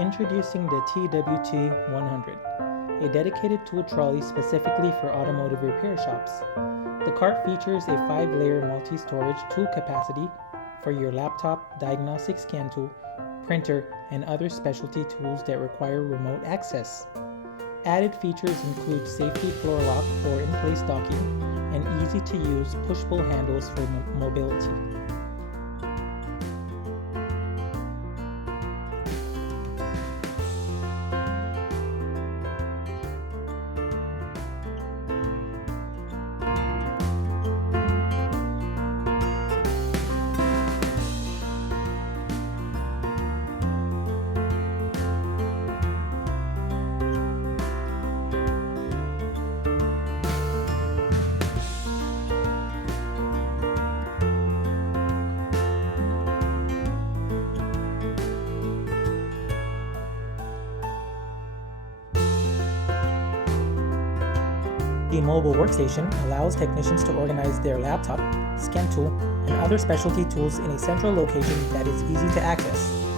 Introducing the TWT-100, a dedicated tool trolley specifically for automotive repair shops. The cart features a 5-layer multi-storage tool capacity for your laptop, diagnostic scan tool, printer, and other specialty tools that require remote access. Added features include safety floor lock for in-place docking and easy-to-use push-pull handles for mobility. The mobile workstation allows technicians to organize their laptop, scan tool, and other specialty tools in a central location that is easy to access.